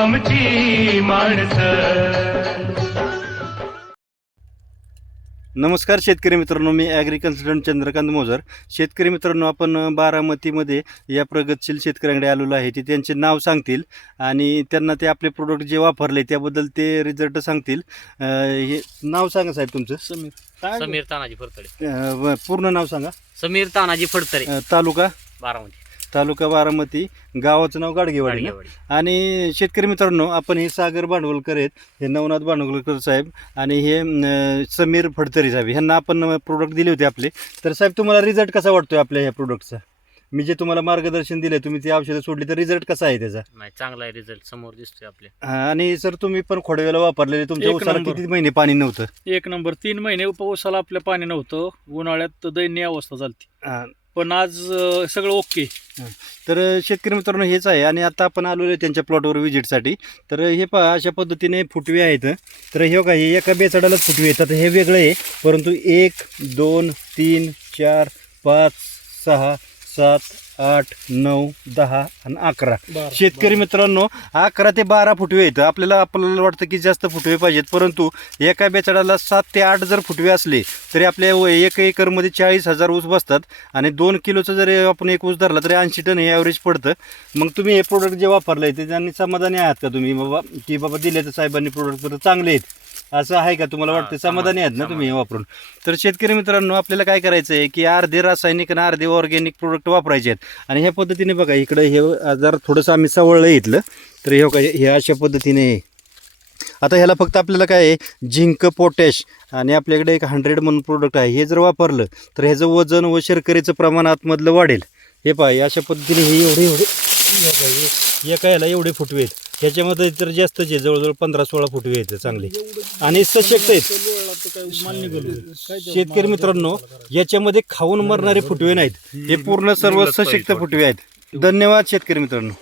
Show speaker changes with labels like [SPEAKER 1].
[SPEAKER 1] माणसं.
[SPEAKER 2] नमस्कार शेतकरी मित्रांनो मी ॲग्री कन्सल्टंट चंद्रकांत मोजर शेतकरी मित्रांनो आपण बारामतीमध्ये या प्रगतशील शेतकऱ्यांकडे आलेलो आहे. ते त्यांचे नाव सांगतील आणि त्यांना ते आपले प्रोडक्ट जे वापरले त्याबद्दल ते रिझल्ट सांगतील. अ, हे नाव सांगा साहेब तुमचं.
[SPEAKER 3] समीर. समीर तानाजी फडतरे
[SPEAKER 2] पूर्ण नाव सांगा.
[SPEAKER 3] समीर तानाजी फडतरे
[SPEAKER 2] अ, तालुका?
[SPEAKER 3] बारामती.
[SPEAKER 2] तालुका बारामती गावाचं नाव गाडगेवाडी ना? आणि शेतकरी मित्रांनो आपण हे सागर भांडवलकर आहेत हे नवनाथ भांडवलकर साहेब आणि हे अं, समीर फडतरी साहेब ह्यांना आपण प्रोडक्ट दिले होते आपले. तर साहेब तुम्हाला रिझल्ट कसा वाटतोय आपल्या ह्या प्रोडक्टचा मी जे तुम्हाला मार्गदर्शन दिले तुम्ही ती औषधं सोडली तर रिझल्ट कसा आहे त्याचा?
[SPEAKER 3] नाही चांगला आहे रिझल्ट समोर दिसतोय आपल्या
[SPEAKER 2] हा, आणि सर तुम्ही पण खोडवेला वापरलेले तुमच्या
[SPEAKER 4] एक
[SPEAKER 2] उसाला
[SPEAKER 4] नंबर.
[SPEAKER 2] किती महिने पाणी नव्हतं?
[SPEAKER 4] एक नंबर तीन महिने पावसाला आपल्या पाणी नव्हतं उन्हाळ्यात दयनीय अवस्था झाली
[SPEAKER 2] हा,
[SPEAKER 4] पण आज अं, सगळं ओके.
[SPEAKER 2] तर शेतकरी मित्रांनो हेच आहे. आणि आता आपण आलेलो आहे त्यांच्या प्लॉटवर व्हिजिटसाठी तर हे पहा अशा पद्धतीने फुटवे आहेत. तर हे बघा हे एका बेचाडालाच फुटवे येतात हे वेगळं आहे परंतु एक दोन तीन चार पाच सहा सात आठ नऊ दहा आणि अकरा. शेतकरी मित्रांनो अकरा ते बारा फुटवे येतं आपल्याला आपल्याला वाटतं की जास्त फुटवे पाहिजेत परंतु एका बेचाडाला सात ते आठ जर फुटवे असले तरी आपल्या एक एकरमध्ये चाळीस हजार ऊस बसतात आणि दोन किलोचं जरी आपण एक ऊस धरला तरी ऐंशी टन हे ॲव्हरेज पडतं. मग तुम्ही हे प्रोडक्ट जे वापरले ते त्यांनी समाधानी आहात का तुम्ही? बाबा की बाबा दिले तर साहेबांनी प्रोडक्ट तर चांगले आहेत. असं आहे का? तुम्हाला वाटतं समाधानी आहेत ना. तुम्ही हे वापरून? तर शेतकरी मित्रांनो आपल्याला काय करायचं आहे की अर्धे रासायनिक आणि अर्धे ऑर्गॅनिक प्रोडक्ट वापरायचे आहेत. आणि ह्या पद्धतीने बघा इकडे हे जर थोडंसं आम्ही सवळलं इथलं तर हे बघा हे अशा पद्धतीने. आता ह्याला फक्त आपल्याला काय आहे? झिंक पोटॅश आणि आपल्याकडे एक हंड्रेड म्हणून प्रोडक्ट आहे. हे जर वापरलं तर ह्याचं वजन व शर्करेचं प्रमाण आतमधलं वाढेल. हे हे अशा पद्धतीने हे एवढे एवढे एका ह्याला एवढे फुटवे आहेत ह्याच्यामध्ये तर जास्तच आहे जवळजवळ पंधरा सोळा फुटवे आहेत चांगले. आणि सशक्त आहेत. शेतकरी मित्रांनो याच्यामध्ये खाऊन मरणारे फुटवे नाहीत. हे पूर्ण सर्व सशक्त फुटवे आहेत. धन्यवाद शेतकरी मित्रांनो.